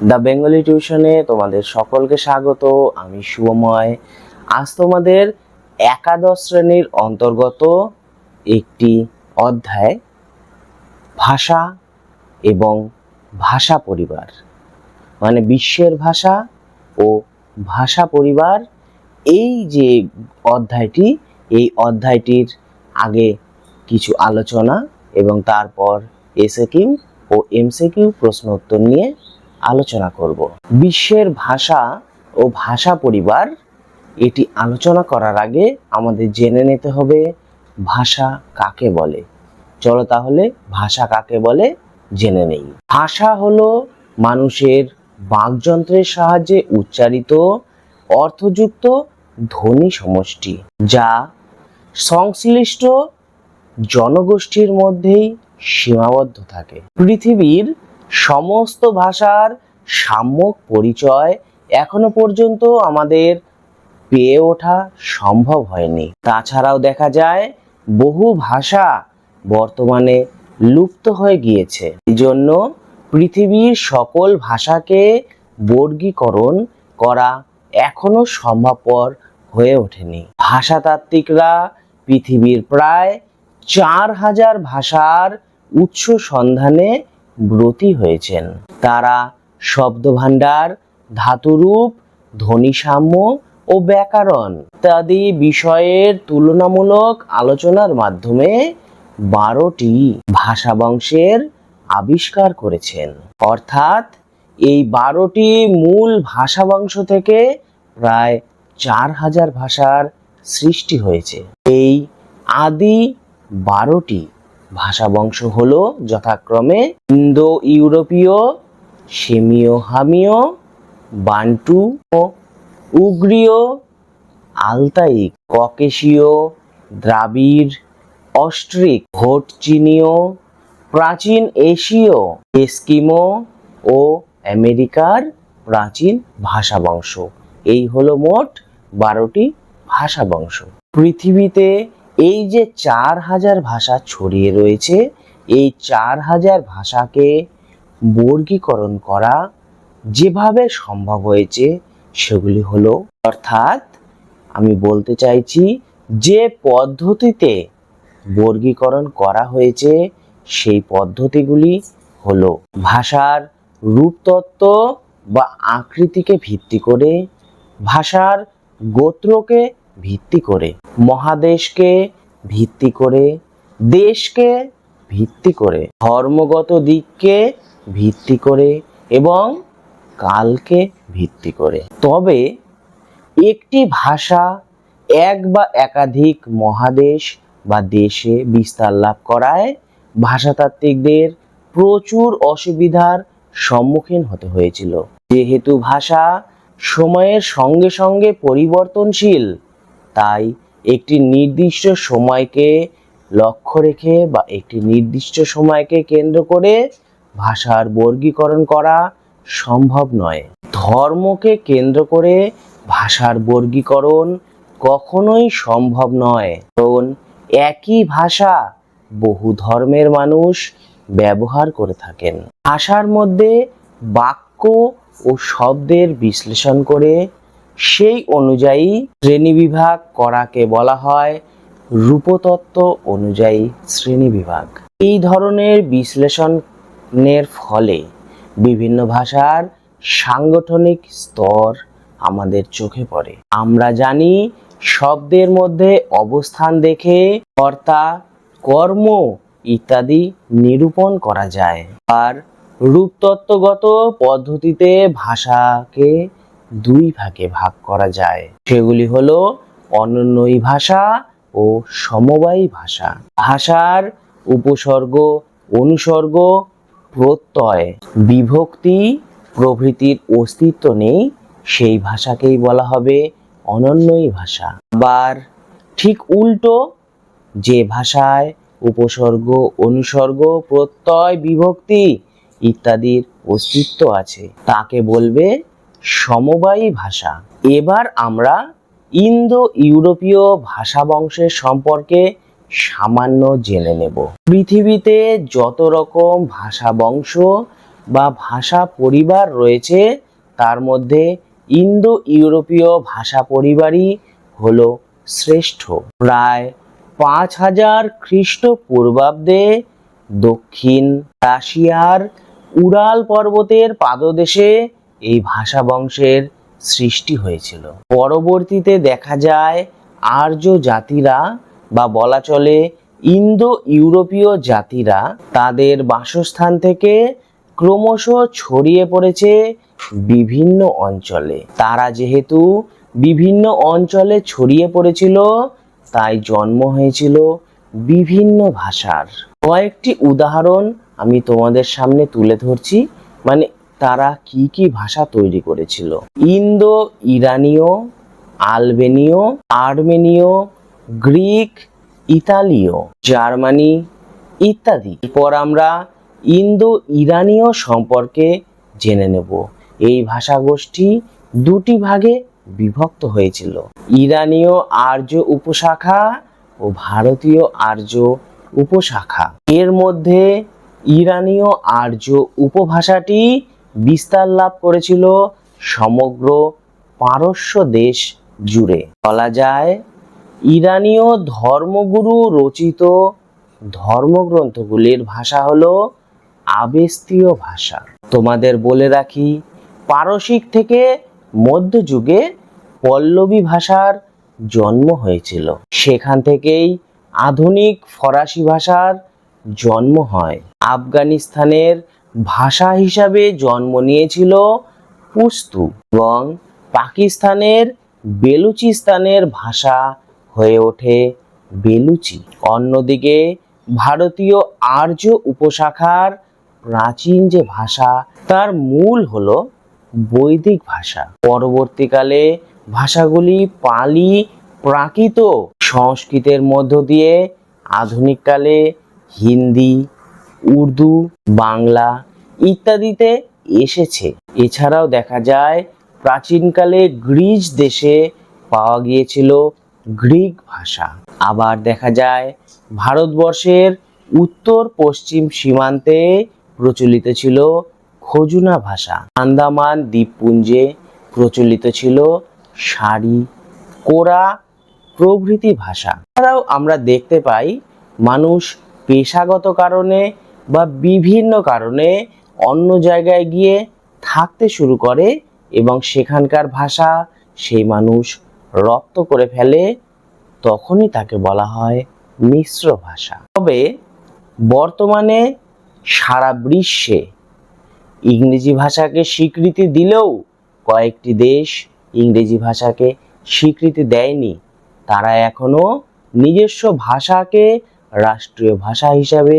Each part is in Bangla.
দ্য বেঙ্গলি টিউশনে তোমাদের সকলকে স্বাগত। আমি শুভময়। আজ তোমাদের একাদশ শ্রেণীর অন্তর্গত একটি অধ্যায় ভাষা এবং ভাষা পরিবার, মানে বিশ্বের ভাষা ও ভাষা পরিবার। এই যে অধ্যায়টি, এই অধ্যায়টির আগে কিছু আলোচনা এবং তারপর এসএকিউ ও এমসিকিউ প্রশ্ন উত্তর নিয়ে আলোচনা করব। বিশ্বের ভাষা ও ভাষা পরিবার এটি আলোচনা করার আগে আমাদের জেনে নিতে হবে ভাষা কাকে বলে। চলো তাহলে ভাষা কাকে বলে জেনে নেই। ভাষা হলো মানুষের বাকযন্ত্রের সাহায্যে উচ্চারিত অর্থযুক্ত ধ্বনি সমষ্টি, যা সংশ্লিষ্ট জনগোষ্ঠীর মধ্যেই সীমাবদ্ধ থাকে। পৃথিবীর সমস্ত ভাষার সাম্যক পরিচয় এখনো পর্যন্ত আমাদের পেয়ে ওঠা সম্ভব হয়নি। তাছাড়াও দেখা যায় বহু ভাষা বর্তমানে লুপ্ত হয়ে গিয়েছে। এই জন্য পৃথিবীর সকল ভাষাকে বর্গীকরণ করা এখনো সম্ভবপর হয়ে ওঠেনি। ভাষাতাত্ত্বিকরা পৃথিবীর প্রায় 4000 ভাষার উৎস সন্ধানে ব্রতী হয়েছেন। তারা শব্দভাণ্ডার, ধাতুরূপ, ধ্বনিসাম্য ও ব্যাকরণ ইত্যাদি বিষয়ের তুলনামূলক আলোচনার মাধ্যমে 12টি ভাষা বংশের আবিষ্কার করেছেন। অর্থাৎ এই 12টি মূল ভাষা বংশ থেকে প্রায় 4000 ভাষার সৃষ্টি হয়েছে। এই আদি 12টি ভাষা বংশ হলো যথাক্রমে ইন্দো ইউরোপীয়, সেমীয় হামীয়, বান্টু, উগ্রীয়, আলতাইক, ককেশীয়, দ্রাবিড়, অস্ট্রিক, ভোটচীনীয়, প্রাচীন এশীয়, এস্কিমো ও আমেরিকার প্রাচীন ভাষা বংশ। এই হলো মোট 12টি ভাষা বংশ। পৃথিবীতে এই যে 4000 ভাষা ছড়িয়ে রয়েছে, এই 4000 ভাষাকে বর্গীকরণ করা যেভাবে সম্ভব হয়েছে সেগুলি হলো, অর্থাৎ আমি বলতে চাইছি যে পদ্ধতিতে বর্গীকরণ করা হয়েছে সেই পদ্ধতিগুলি হলো ভাষার রূপতত্ত্ব বা আকৃতিকে ভিত্তি করে, ভাষার গোত্রকে ভিত্তি করে, মহাদেশকে ভিত্তি করে, দেশকে ভিত্তি করে, ধর্মগত দিককে ভিত্তি করে এবং কালকে ভিত্তি করে। তবে একটি ভাষা এক বা একাধিক মহাদেশ বা দেশে বিস্তার লাভ করায় ভাষাতাত্ত্বিকদের প্রচুর অসুবিধার সম্মুখীন হতে হয়েছিল। যেহেতু ভাষা সময়ের সঙ্গে সঙ্গে পরিবর্তনশীল, তাই একটি নির্দিষ্ট সময়কে লক্ষ্য রেখে বা একটি নির্দিষ্ট সময়কে কেন্দ্র করে ভাষার বর্গীকরণ করা সম্ভব নয়। ধর্মকে কেন্দ্র করে ভাষার বর্গীকরণ কখনোই সম্ভব নয়, কারণ একই ভাষা বহু ধর্মের মানুষ ব্যবহার করে থাকেন। ভাষার মধ্যে বাক্য ও শব্দের বিশ্লেষণ করে সেই অনুযায়ী শ্রেণীবিভাগ করাকে বলা হয় রূপতত্ত্ব অনুযায়ী শ্রেণীবিভাগ। এই ধরনের বিশ্লেষণের ফলে বিভিন্ন ভাষার সাংগঠনিক স্তর আমাদের চোখে পড়ে। আমরা জানি শব্দের মধ্যে অবস্থান দেখে কর্তা, কর্ম ইত্যাদি নিরূপণ করা যায়। আর রূপতত্ত্বগত পদ্ধতিতে ভাষাকে 2 ভাগে ভাগ করা যায়। সেগুলি হলো অনন্বয়ী ভাষা ও সমবায়ী ভাষা। ভাষার উপসর্গ, অনুসর্গ, প্রত্যয়, বিভক্তি প্রভৃতির অস্তিত্ব নেই, সেই ভাষাকেই বলা হবে অনন্বয়ী ভাষা। আবার ঠিক উল্টো, যে ভাষায় উপসর্গ, অনুসর্গ, প্রত্যয়, বিভক্তি ইত্যাদির অস্তিত্ব আছে তাকে বলবে সমবায়ী ভাষা। এবার আমরা ইন্দো ইউরোপীয় ভাষা বংশের সম্পর্কে সামান্য জেনে নেব। পৃথিবীতে যত রকম ভাষা বংশ বা ভাষা পরিবার রয়েছে, তার মধ্যে ইন্দো ইউরোপীয় ভাষা পরিবারই হলো শ্রেষ্ঠ। প্রায় 5000 খ্রিস্টপূর্বাব্দে দক্ষিণ রাশিয়ার উরাল পর্বতের পাদদেশে এই ভাষা বংশের সৃষ্টি হয়েছিল। পরবর্তীতে দেখা যায় আর্য জাতিরা বা বলা চলে ইন্দো ইউরোপীয় জাতিরা তাদের বাসস্থান থেকে ক্রমশ ছড়িয়ে পড়েছে বিভিন্ন অঞ্চলে। তারা যেহেতু বিভিন্ন অঞ্চলে ছড়িয়ে পড়েছিল, তাই জন্ম হয়েছিল বিভিন্ন ভাষার। কয়েকটি উদাহরণ আমি তোমাদের সামনে তুলে ধরছি, মানে তারা কি কি ভাষা তৈরি করেছিল। ইন্দো ইরানীয়, আলবেনীয়, আর্মেনীয়, গ্রিক, ইতালীয়, জার্মানি ইত্যাদি। এরপর আমরা ইন্দো ইরানীয় সম্পর্কে জেনে নেব। এই ভাষাগোষ্ঠী দুটি ভাগে বিভক্ত হয়েছিল, ইরানীয় আর্য উপশাখা ও ভারতীয় আর্য উপশাখা। এর মধ্যে ইরানীয় আর্য উপভাষাটি বিস্তার লাভ করেছিল সমগ্র পারস্য দেশ জুড়ে। বলা যায় ইরানীয় ধর্মগুরু রচিত ধর্মগ্রন্থগুলির ভাষা হলো আবেস্তীয় ভাষা। তোমাদের বলে রাখি, পারসিক থেকে মধ্যযুগে পল্লবী ভাষার জন্ম হয়েছিল। সেখান থেকেই আধুনিক ফরাসি ভাষার জন্ম হয়। আফগানিস্তানের ভাষা হিসাবে জন্ম নিয়েছিল পুস্তু এবং পাকিস্তানের বেলুচিস্তানের ভাষা হয়ে ওঠে বেলুচি। অন্যদিকে ভারতীয় আর্য উপশাখার প্রাচীন যে ভাষা, তার মূল হলো বৈদিক ভাষা। পরবর্তীকালে ভাষাগুলি পালি, প্রাকৃত, সংস্কৃতের মধ্য দিয়ে আধুনিককালে হিন্দি, উর্দু, বাংলা ইত্যাদিতে এসেছে। এছাড়াও দেখা যায় প্রাচীনকালে গ্রিস দেশে পাওয়া গিয়েছিল গ্রিক ভাষা। আবার দেখা যায় ভারতবর্ষের উত্তর পশ্চিম সীমান্তে প্রচলিত ছিল খজুনা ভাষা। আন্দামান দ্বীপপুঞ্জে প্রচলিত ছিল সারি, কোরা প্রভৃতি ভাষা। এছাড়াও আমরা দেখতে পাই মানুষ পেশাগত কারণে বা বিভিন্ন কারণে অন্য জায়গায় গিয়ে থাকতে শুরু করে এবং সেখানকার ভাষা সেই মানুষ রপ্ত করে ফেলে, তখনই তাকে বলা হয় মিশ্র ভাষা। তবে বর্তমানে সারা বিশ্বে ইংরেজি ভাষাকে স্বীকৃতি দিলেও কয়েকটি দেশ ইংরেজি ভাষাকে স্বীকৃতি দেয়নি। তারা এখনো নিজস্ব ভাষাকে রাষ্ট্রীয় ভাষা হিসাবে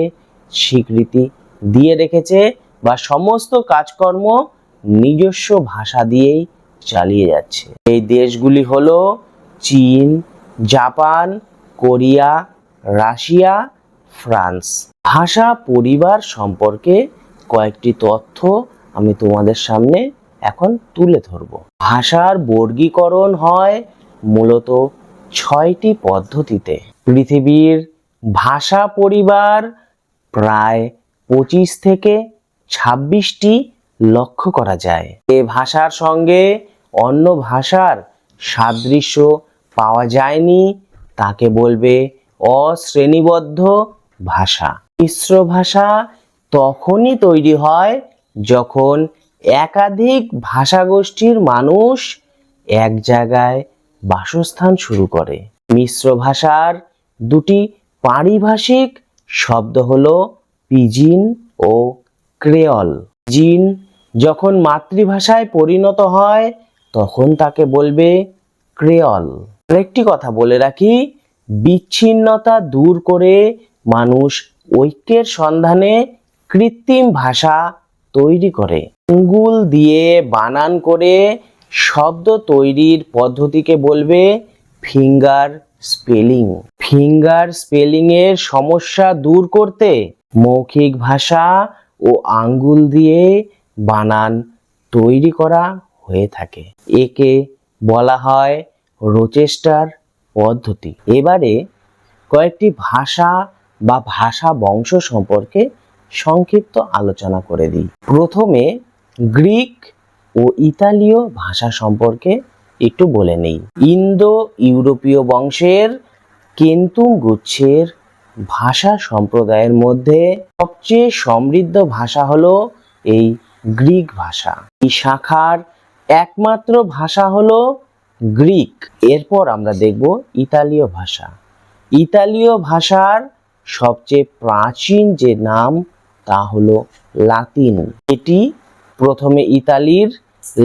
স্বীকৃতি দিয়ে রেখেছে বা সমস্ত কাজকর্ম নিজস্ব ভাষা দিয়েই চালিয়ে যাচ্ছে। এই দেশগুলি হলো চীন, জাপান, কোরিয়া, রাশিয়া, ফ্রান্স। ভাষা পরিবার সম্পর্কে কয়েকটি তথ্য আমি তোমাদের সামনে এখন তুলে ধরব। ভাষার বর্গীকরণ হয় মূলত 6টি পদ্ধতিতে। পৃথিবীর ভাষা পরিবার প্রায় 25 থেকে 26টি লক্ষ্য করা যায়। এ ভাষার সঙ্গে অন্য ভাষার সাদৃশ্য পাওয়া যায়নি, তাকে বলবে অশ্রেণীবদ্ধ ভাষা। মিশ্র ভাষা তখনই তৈরি হয় যখন একাধিক ভাষাগোষ্ঠীর মানুষ এক জায়গায় বাসস্থান শুরু করে। মিশ্র ভাষার দুটি পারিভাষিক শব্দ হলো পিজিন ও ক্রেওল। পিজিন যখন মাতৃভাষায় পরিণত হয় তখন তাকে বলবে ক্রেওল। আরেকটি কথা বলে রাখি, বিচ্ছিন্নতা দূর করে মানুষ ঐক্যের সন্ধানে কৃত্রিম ভাষা তৈরি করে। আঙ্গুল দিয়ে বানান করে শব্দ তৈরির পদ্ধতিকে বলবে ফিঙ্গার স্পেলিং। ফিঙ্গার স্পেলিং এর সমস্যা দূর করতে মৌখিক ভাষা ও আঙ্গুল দিয়ে বানান তৈরি করা হয়ে থাকে। একে বলা হয় রোচেস্টার পদ্ধতি। এবারে কয়েকটি ভাষা বা ভাষা বংশ সম্পর্কে সংক্ষিপ্ত আলোচনা করে দিই। প্রথমে গ্রিক ও ইতালীয় ভাষা সম্পর্কে একটু বলে নেই। ইন্দো ইউরোপীয় বংশের কেন্তুম গুচ্ছের ভাষা সম্প্রদায়ের মধ্যে সবচেয়ে সমৃদ্ধ ভাষা হলো এই গ্রিক ভাষা। এই শাখার একমাত্র ভাষা হলো গ্রিক। এরপর আমরা দেখব ইতালীয় ভাষা। ইতালীয় ভাষার সবচেয়ে প্রাচীন যে নাম তা হলো লাতিন। এটি প্রথমে ইতালির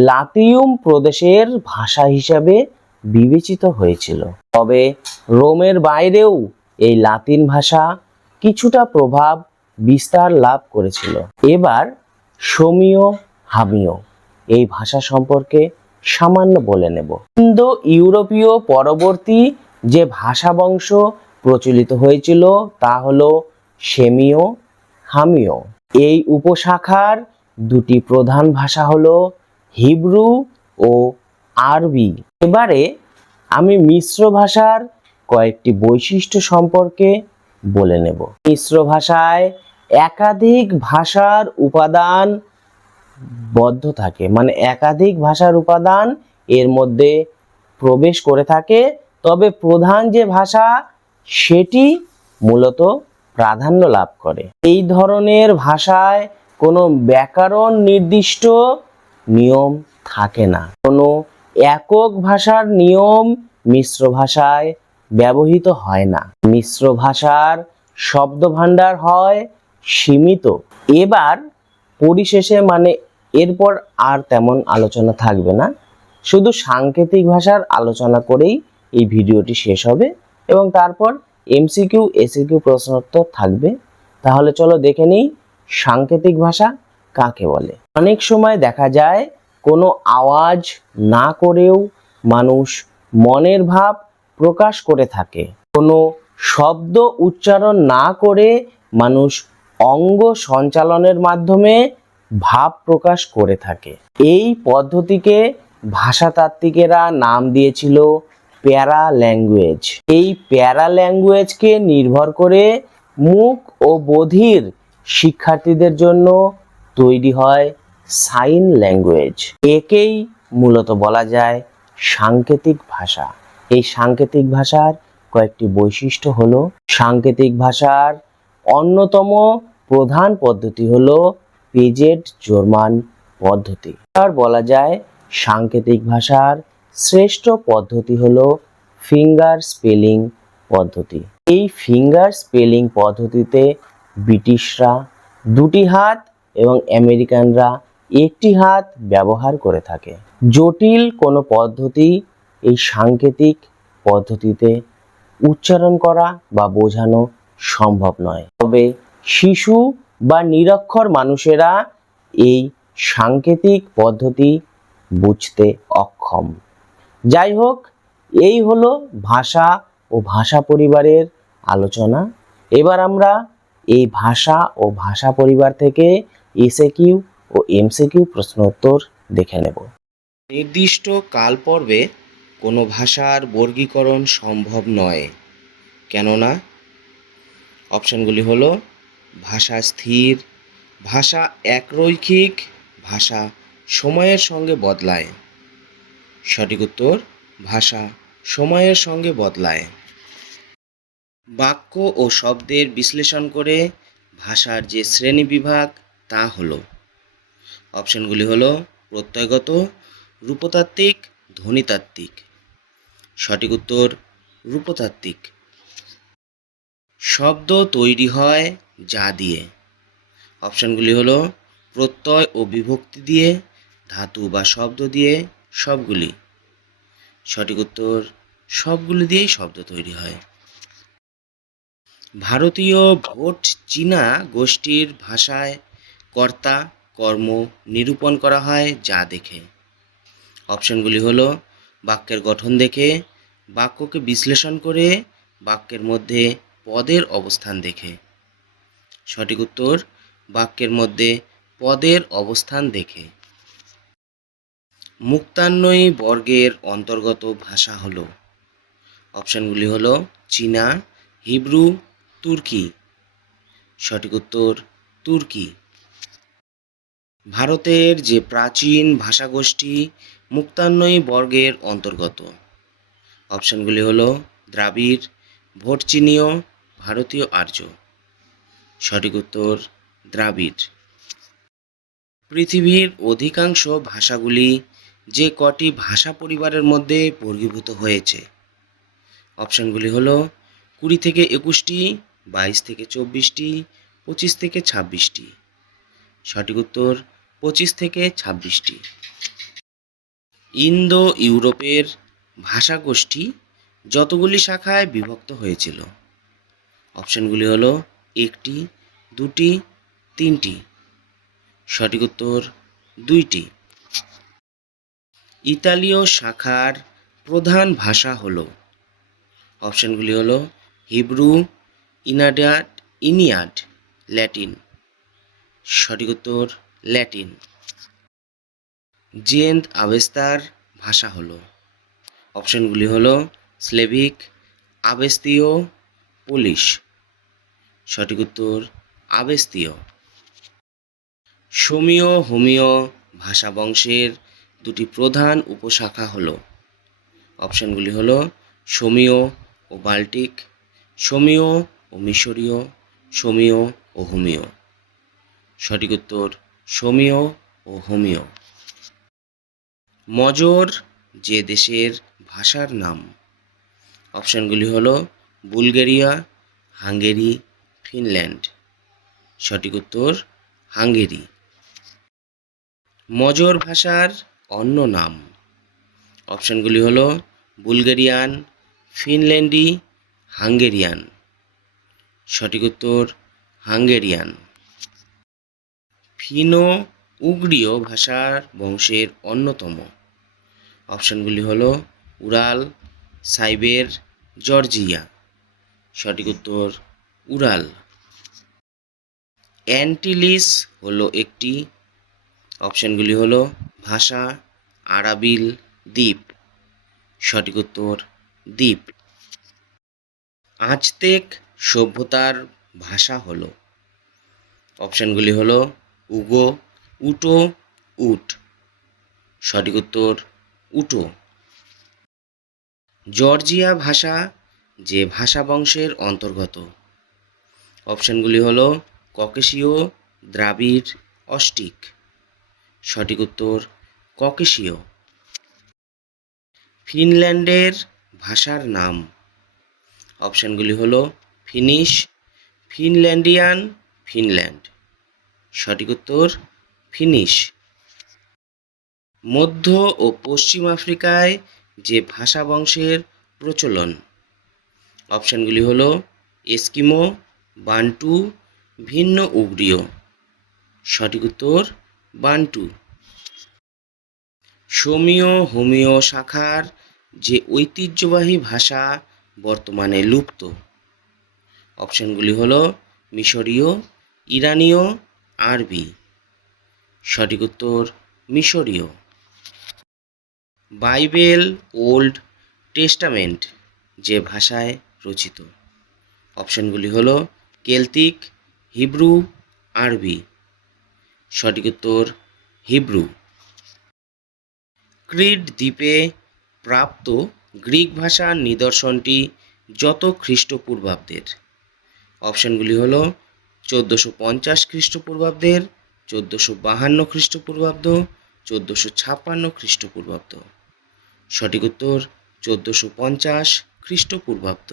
লাতিয়ুম প্রদেশের ভাষা হিসাবে বিবেচিত হয়েছিল, তবে রোমের বাইরেও এই লাতিন ভাষা কিছুটা প্রভাব বিস্তার লাভ করেছিল। এবার সোমীয় হামীয় এই ভাষা সম্পর্কে সামান্য বলে নেব। ইন্দো ইউরোপীয় পরবর্তী যে ভাষা বংশ প্রচলিত হয়েছিল তা হলো সেমীয় হামীয়। এই উপশাখার দুটি প্রধান ভাষা হলো হিব্রু ও আরবি। এবারে আমি মিশ্র ভাষার কয়েকটি বৈশিষ্ট্য সম্পর্কে বলে নেব। মিশ্র ভাষায় একাধিক ভাষার উপাদান বদ্ধ থাকে, মানে একাধিক ভাষার উপাদান এর মধ্যে প্রবেশ করে থাকে, তবে প্রধান যে ভাষা সেটি মূলত প্রাধান্য লাভ করে। এই ধরনের ভাষায় কোনো ব্যাকরণ নির্দিষ্ট নিয়ম থাকে না। কোনো একক ভাষার নিয়ম মিশ্র ভাষায় ব্যবহৃত হয় না। মিশ্র ভাষার শব্দভাণ্ডার হয় সীমিত। এবার পরিশেষে, মানে এরপর আর তেমন আলোচনা থাকবে না, শুধু সাংকেতিক ভাষার আলোচনা করেই এই ভিডিওটি শেষ হবে এবং তারপর এমসিকিউ এসিকিউ প্রশ্নোত্তর থাকবে। তাহলে চলো দেখে নিই সাংকেতিক ভাষা কাকে বলে। অনেক সময় দেখা যায় কোনো আওয়াজ না করেও মানুষ মনের ভাব প্রকাশ করে থাকে। কোনো শব্দ উচ্চারণ না করে মানুষ অঙ্গ সঞ্চালনের মাধ্যমে ভাব প্রকাশ করে থাকে। এই পদ্ধতিকে ভাষাতাত্ত্বিকেরা নাম দিয়েছিল প্যারা ল্যাঙ্গুয়েজ। এই প্যারা ল্যাঙ্গুয়েজকে নির্ভর করে মুখ ও বধির শিক্ষার্থীদের জন্য তৈরি হয় সাইন ল্যাঙ্গুয়েজ। একেই মূলত বলা যায় সাংকেতিক ভাষা। এই সাংকেতিক ভাষার কয়েকটি বৈশিষ্ট্য হলো, সাংকেতিক ভাষার অন্যতম প্রধান পদ্ধতি হলো পেজেড জোরমান পদ্ধতি। আর বলা যায় সাংকেতিক ভাষার শ্রেষ্ঠ পদ্ধতি হলো ফিঙ্গার স্পেলিং পদ্ধতি। এই ফিঙ্গার স্পেলিং পদ্ধতিতে ব্রিটিশরা দুটি হাত এবং আমেরিকানরা একটি হাত ব্যবহার করে থাকে। জটিল কোনো পদ্ধতি এই সাংকেতিক পদ্ধতিতে উচ্চারণ করা বা বোঝানো সম্ভব নয়, তবে শিশু বা নিরক্ষর মানুষেরা এই সাংকেতিক পদ্ধতি বুঝতে অক্ষম। যাই হোক, এই হলো ভাষা ও ভাষা পরিবারের আলোচনা। এবার আমরা এই ভাষা ও ভাষা পরিবার থেকে এসএকিউ ও এমসিকিউ প্রশ্ন উত্তর দেখে নেব। নির্দিষ্ট কাল পর্বে কোনো ভাষার বর্গীকরণ সম্ভব নয়, কেননা অপশনগুলি হলো ভাষা স্থির, ভাষা একরৈখিক, ভাষা সময়ের সঙ্গে বদলায়। সঠিক উত্তর ভাষা সময়ের সঙ্গে বদলায়। বাক্য ও শব্দের বিশ্লেষণ করে ভাষার যে শ্রেণী বিভাগ তা হলো, অপশনগুলি হলো প্রত্যয়গত, রূপতাত্ত্বিক, ধ্বনিতাত্ত্বিক। সঠিক উত্তর রূপতাত্ত্বিক। শব্দ তৈরি হয় যা দিয়ে, অপশনগুলি হলো প্রত্যয় ও বিভক্তি দিয়ে, ধাতু বা শব্দ দিয়ে, সবগুলি। সঠিক উত্তর সবগুলি দিয়েই শব্দ তৈরি হয়। ভারতীয় ভোট চীনা গোষ্ঠীর ভাষায় কর্তা কর্ম নিরূপণ করা হয় যা দেখে, অপশনগুলি হলো বাক্যের গঠন দেখে, বাক্যকে বিশ্লেষণ করে, বাক্যের মধ্যে পদের অবস্থান দেখে। সঠিক উত্তর বাক্যের মধ্যে পদের অবস্থান দেখে। মুক্তান্বয়ী বর্গের অন্তর্গত ভাষা হলো, অপশনগুলি হলো চীনা, হিব্রু, তুর্কি। সঠিক উত্তর তুর্কি। ভারতের যে প্রাচীন ভাষাগোষ্ঠী মুক্তান্বয়ী বর্গের অন্তর্গত। অপশানগুলি হলো দ্রাবিড়, ভোটচীনীয়, ভারতীয় আর্য। সঠিক উত্তর দ্রাবিড়। পৃথিবীর অধিকাংশ ভাষাগুলি যে কটি ভাষা পরিবারের মধ্যে বর্গীভূত হয়েছে? অপশানগুলি হলো 20 থেকে 21টি, 22 থেকে 24টি, 25 থেকে 26টি। সঠিক উত্তর 25 থেকে 26টি। ইন্দো ইউরোপের ভাষাগোষ্ঠী যতগুলি শাখায় বিভক্ত হয়েছিল? অপশানগুলি হলো 1টি, 2টি, 3টি। সঠিক উত্তর 2টি। ইতালীয় শাখার প্রধান ভাষা হলো? অপশানগুলি হলো হিব্রু, ইনিয়াড, ল্যাটিন। সঠিক উত্তর ল্যাটিন। জেন্দ আভেস্তার ভাষা হলো? অপশানগুলি হলো স্লেভিক, আবেস্তীয়, পোলিশ। সঠিক উত্তর আবেস্তীয়। সোমীয় হোমীয় ভাষা বংশের দুটি প্রধান উপশাখা হলো? অপশানগুলি হলো সোমীয় ও বাল্টিক, সোমীয় ও মিশরীয়, সোমীয় ও হোমীয়। সঠিক উত্তর সোমীয় ও হোমীয়। মজর যে দেশের ভাষার নাম? অপশানগুলি হলো বুলগেরিয়া, হাঙ্গেরি, ফিনল্যান্ড। সঠিক উত্তর হাঙ্গেরি। মজর ভাষার অন্য নাম? অপশানগুলি হলো বুলগেরিয়ান, ফিনল্যান্ডি, হাঙ্গেরিয়ান। সঠিক উত্তর হাঙ্গেরিয়ান। ফিনো উগ্রীয় ভাষার বংশের অন্যতম? অপশানগুলি হলো উরাল, সাইবের, জর্জিয়া। সঠিক উত্তর উরাল। অ্যান্টিলিস হলো একটি? অপশানগুলি হলো ভাষা, আরাবিল, দ্বীপ। সঠিক উত্তর দ্বীপ। আজতেক সভ্যতার ভাষা হলো? অপশানগুলি হলো উগো, উটো, উট। সঠিক উত্তর উটো। জর্জিয়া ভাষা যে ভাষা বংশের অন্তর্গত? অপশানগুলি হলো ককেশীয়, দ্রাবিড়, অস্টিক। সঠিক উত্তর ককেশীয়। ফিনল্যান্ডের ভাষার নাম? অপশানগুলি হলো ফিনিশ, ফিনল্যান্ডিয়ান, ফিনল্যান্ড। সঠিক উত্তর ফিনিশ। মধ্য ও পশ্চিম আফ্রিকায় যে ভাষা বংশের প্রচলন? অপশানগুলি হলো এস্কিমো, বান্টু, ভিন্ন উগ্রীয়। সঠিক উত্তর বান্টু। সোমীয় হোমীয় শাখার যে ঐতিহ্যবাহী ভাষা বর্তমানে লুপ্ত? অপশানগুলি হলো মিশরীয়, ইরানীয়, আরবি। সঠিক উত্তর মিশরীয়। বাইবেল ওল্ড টেস্টামেন্ট যে ভাষায় রচিত? অপশানগুলি হলো কেলতিক, হিব্রু, আরবি। সঠিক উত্তর হিব্রু। ক্রিট দ্বীপে প্রাপ্ত গ্রিক ভাষার নিদর্শনটি যত খ্রিস্টপূর্বাব্দের? অপশানগুলি হলো 1450 খ্রিস্টপূর্বাব্দের, 1452 খ্রিস্টপূর্বাব্দ, 1456 খ্রিস্টপূর্বাব্দ। সঠিক উত্তর 1450 খ্রিস্টপূর্বাব্দ।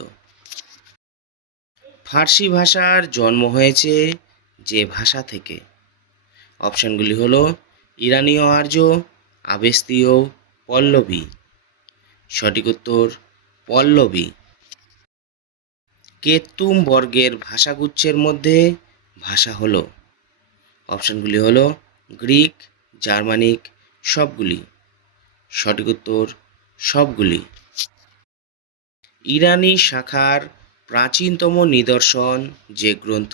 ফার্সি ভাষার জন্ম হয়েছে যে ভাষা থেকে? অপশানগুলি হলো ইরানীয় আর্য, আবেস্তীয়, পল্লবী। সঠিক উত্তর পল্লবী। কেতুম বর্গের ভাষাগুচ্ছের মধ্যে ভাষা হলো? অপশানগুলি হলো গ্রিক, জার্মানিক, সবগুলি। সঠিক উত্তর সবগুলি। ইরানি শাখার প্রাচীনতম নিদর্শন যে গ্রন্থ?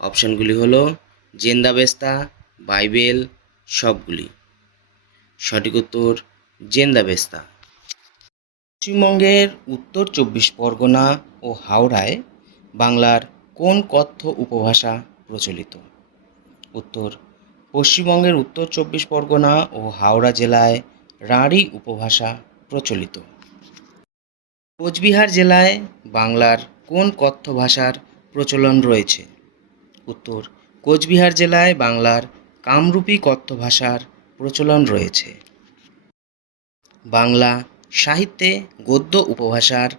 অপশানগুলি হলো জেন্দাবেস্তা, বাইবেল, সবগুলি। সঠিক উত্তর জেন্দাবেস্তা। পশ্চিমবঙ্গের উত্তর 24 পরগনা ও হাওড়ায় বাংলার কোন কথ্য উপভাষা প্রচলিত? উত্তর, পশ্চিমবঙ্গের উত্তর 24 পরগনা ও হাওড়া জেলায় রাঢ়ী উপভাষা প্রচলিত। কোচবিহার জেলায় বাংলার কোন কথ্য ভাষার প্রচলন রয়েছে? উত্তর, কোচবিহার জেলায় বাংলার কামরূপী কথ্য ভাষার প্রচলন রয়েছে। বাংলা সাহিত্যে গদ্য উপভাষার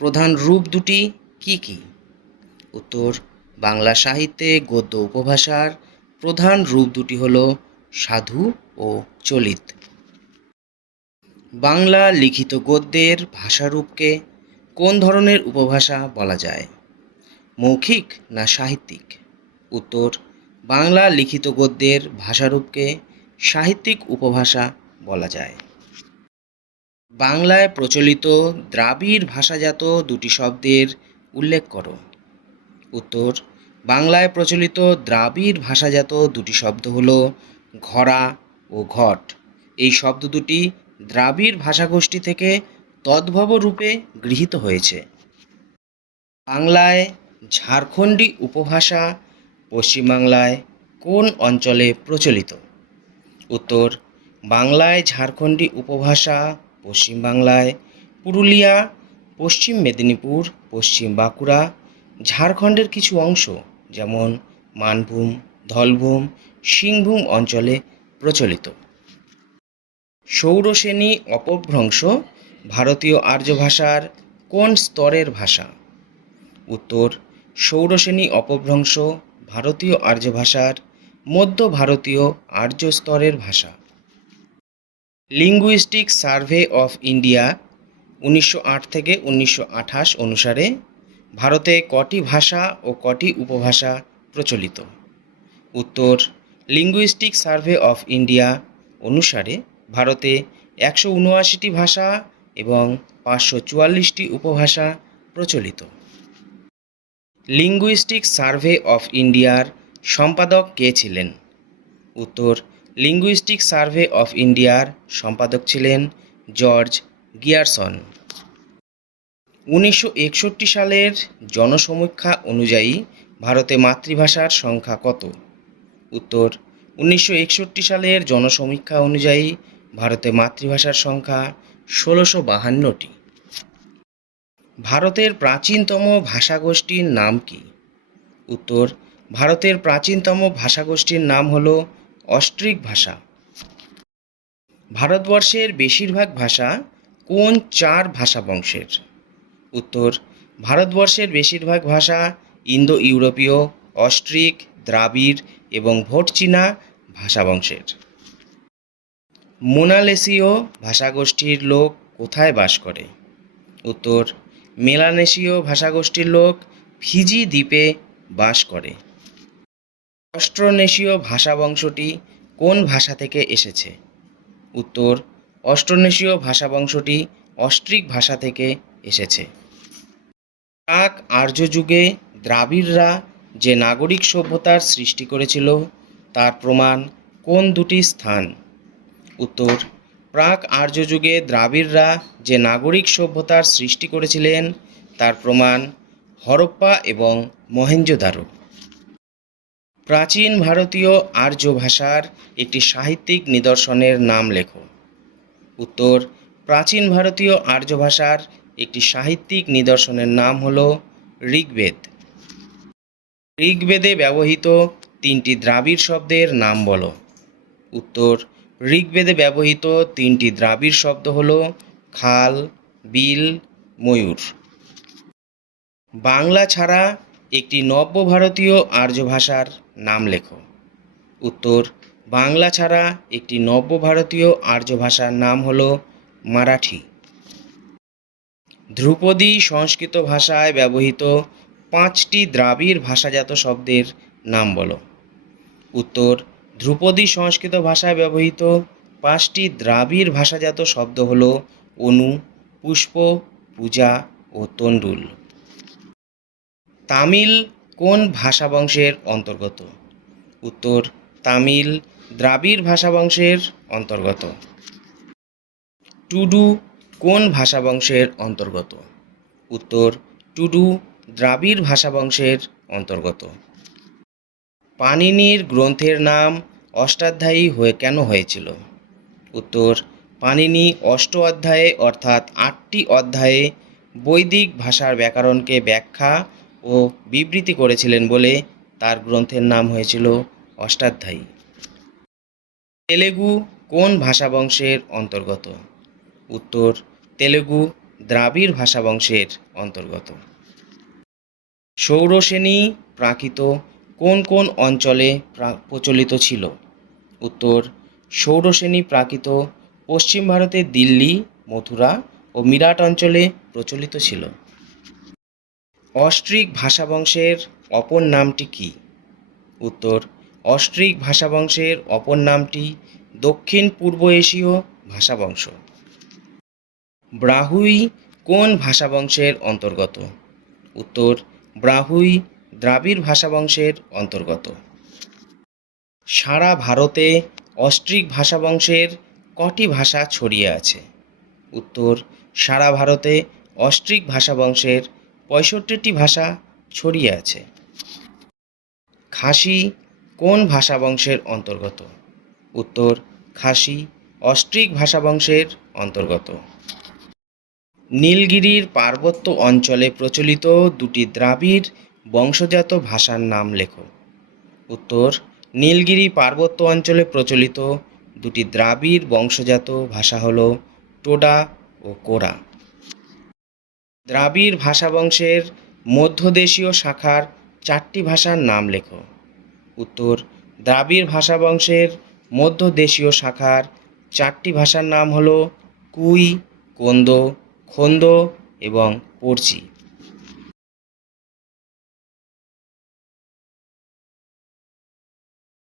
প্রধান রূপ দুটি কি কি? উত্তর, বাংলা সাহিত্যে গদ্য উপভাষার প্রধান রূপ দুটি হল সাধু ও চলিত। বাংলা লিখিত গদ্যের ভাষারূপকে কোন ধরনের উপভাষা বলা যায়? মৌখিক না সাহিত্যিক? উত্তর, বাংলা লিখিত গদ্যের ভাষারূপকে সাহিত্যিক উপভাষা বলা যায়। বাংলায় প্রচলিত দ্রাবিড় ভাষাজাত দুটি শব্দের উল্লেখ করো। উত্তর, বাংলায় প্রচলিত দ্রাবিড় ভাষাজাত দুটি শব্দ হল ঘরা ও ঘট। এই শব্দ দুটি দ্রাবিড় ভাষাগোষ্ঠী থেকে তদ্ভব রূপে গৃহীত হয়েছে। বাংলায় ঝাড়খণ্ডী উপভাষা পশ্চিমবাংলায় কোন অঞ্চলে প্রচলিত? উত্তর, বাংলায় ঝাড়খণ্ডী উপভাষা পশ্চিমবাংলায় পুরুলিয়া, পশ্চিম মেদিনীপুর, পশ্চিম বাঁকুড়া, ঝাড়খণ্ডের কিছু অংশ যেমন মানভূম, ধলভূম, সিংভূম অঞ্চলে প্রচলিত। ষৌড়শ্রেণী অপভ্রংশ ভারতীয় আর্য ভাষার কোন স্তরের ভাষা? উত্তর, ষৌড়শ্রেণী অপভ্রংশ ভারতীয় আর্য ভাষার মধ্য ভারতীয় আর্য স্তরের ভাষা। লিঙ্গুইস্টিক সার্ভে অফ ইন্ডিয়া 1908 থেকে 1928 অনুসারে ভারতে কটি ভাষা ও কটি উপভাষা প্রচলিত? উত্তর, লিঙ্গুইস্টিক সার্ভে অফ ইন্ডিয়া অনুসারে ভারতে 179টি ভাষা এবং 544টি উপভাষা প্রচলিত। লিঙ্গুইস্টিক সার্ভে অফ ইন্ডিয়ার সম্পাদক কে ছিলেন? উত্তর, লিঙ্গুইস্টিক সার্ভে অফ ইন্ডিয়ার সম্পাদক ছিলেন জর্জ গিয়ারসন। 1961 সালের জনসমীক্ষা অনুযায়ী ভারতে মাতৃভাষার সংখ্যা কত? উত্তর, 1961 সালের জনসমীক্ষা অনুযায়ী ভারতে মাতৃভাষার সংখ্যা 1652টি। ভারতের প্রাচীনতম ভাষাগোষ্ঠীর নাম কি? উত্তর, ভারতের প্রাচীনতম ভাষাগোষ্ঠীর নাম হল অস্ট্রিক ভাষা। ভারতবর্ষের বেশিরভাগ ভাষা কোন 4 ভাষা বংশের? উত্তর, ভারতবর্ষের বেশিরভাগ ভাষা ইন্দো ইউরোপীয়, অস্ট্রিক, দ্রাবিড় এবং ভোট চীনা ভাষা বংশের। মোনালেসীয় ভাষাগোষ্ঠীর লোক কোথায় বাস করে? উত্তর, মেলানেশীয় ভাষাগোষ্ঠীর লোক ফিজি দ্বীপে বাস করে। অস্ট্রোনেশীয় ভাষা বংশটি কোন ভাষা থেকে এসেছে? উত্তর, অস্ট্রোনেশীয় ভাষা বংশটি অস্ট্রিক ভাষা থেকে এসেছে। প্রাক আর্য যুগে দ্রাবিড়রা যে নাগরিক সভ্যতার সৃষ্টি করেছিল তার প্রমাণ কোন দুটি স্থান? উত্তর, প্রাক আর্য যুগে দ্রাবিড়রা যে নাগরিক সভ্যতার সৃষ্টি করেছিলেন তার প্রমাণ হরপ্পা এবং মহেঞ্জোদারো। প্রাচীন ভারতীয় আর্য ভাষার একটি সাহিত্যিক নিদর্শনের নাম লেখো। উত্তর, প্রাচীন ভারতীয় আর্য ভাষার একটি সাহিত্যিক নিদর্শনের নাম হল ঋগ্বেদ। ঋগ্বেদে ব্যবহৃত 3টি দ্রাবিড় শব্দের নাম বলো। উত্তর, ঋগ্বেদে ব্যবহৃত 3টি দ্রাবিড় শব্দ হল খাল, বিল, ময়ূর। বাংলা ছাড়া একটি নব্য ভারতীয় আর্য ভাষার নাম লেখো। উত্তর, বাংলা ছাড়া একটি নব্য ভারতীয় আর্য ভাষার নাম হল মারাঠি। ধ্রুপদী সংস্কৃত ভাষায় ব্যবহৃত 5টি দ্রাবিড় ভাষাজাত শব্দের নাম বলো। উত্তর, ধ্রুপদী সংস্কৃত ভাষায় ব্যবহৃত 5টি দ্রাবিড় ভাষাজাত শব্দ হল অনু, পুষ্প, পূজা ও তণ্ডুল। তামিল কোন ভাষা বংশের অন্তর্গত? উত্তর, তামিল দ্রাবিড় ভাষা বংশের অন্তর্গত। টুডু কোন ভাষা বংশের অন্তর্গত? উত্তর, টুডু দ্রাবিড় ভাষা বংশের অন্তর্গত। পাণিনির গ্রন্থের নাম অষ্টাধ্যায়ী কেন হয়েছিল? উত্তর, পাণিনি অষ্ট অধ্যায়ে অর্থাৎ 8টি অধ্যায়ে বৈদিক ভাষার ব্যাকরণকে ব্যাখ্যা ও বিবৃতি করেছিলেন বলে তার গ্রন্থের নাম হয়েছিল অষ্টাধ্যায়ী। তেলেগু কোন ভাষাবংশের অন্তর্গত? উত্তর, তেলেগু দ্রাবিড় ভাষাবংশের অন্তর্গত। ষৌড়শেনী প্রাকৃত কোন কোন অঞ্চলে প্রচলিত ছিল? উত্তর, ষৌড়শেনী প্রাকৃত পশ্চিম ভারতের দিল্লি, মথুরা ও মিরাট অঞ্চলে প্রচলিত ছিল। অস্ট্রিক ভাষাবংশের অপর নামটি কী? উত্তর, অস্ট্রিক ভাষাবংশের অপর নামটি দক্ষিণ পূর্ব এশীয় ভাষাবংশ। ব্রাহুই কোন ভাষাবংশের অন্তর্গত? উত্তর, ব্রাহুই দ্রাবিড় ভাষাবংশের অন্তর্গত। সারা ভারতে অস্ট্রিক ভাষাবংশের কটি ভাষা ছড়িয়ে আছে? উত্তর, সারা ভারতে অস্ট্রিক ভাষাবংশের 65টি ভাষা ছড়িয়ে আছে। খাসি কোন ভাষাবংশের অন্তর্গত? উত্তর, খাসি অস্ট্রিক ভাষাবংশের অন্তর্গত। নীলগিরির পার্বত্য অঞ্চলে প্রচলিত দুটি দ্রাবিড় বংশজাত ভাষার নাম লেখো। উত্তর, নীলগিরি পার্বত্য অঞ্চলে প্রচলিত দুটি দ্রাবিড় বংশজাত ভাষা হল টোডা ও কোরা। দ্রাবিড় ভাষাবংশের মধ্যদেশীয় শাখার 4টি ভাষার নাম লেখো। উত্তর, দ্রাবিড় ভাষাবংশের মধ্যদেশীয় শাখার 4টি ভাষার নাম হল কুই, কোন্দো, খোন্দো এবং পর্চি।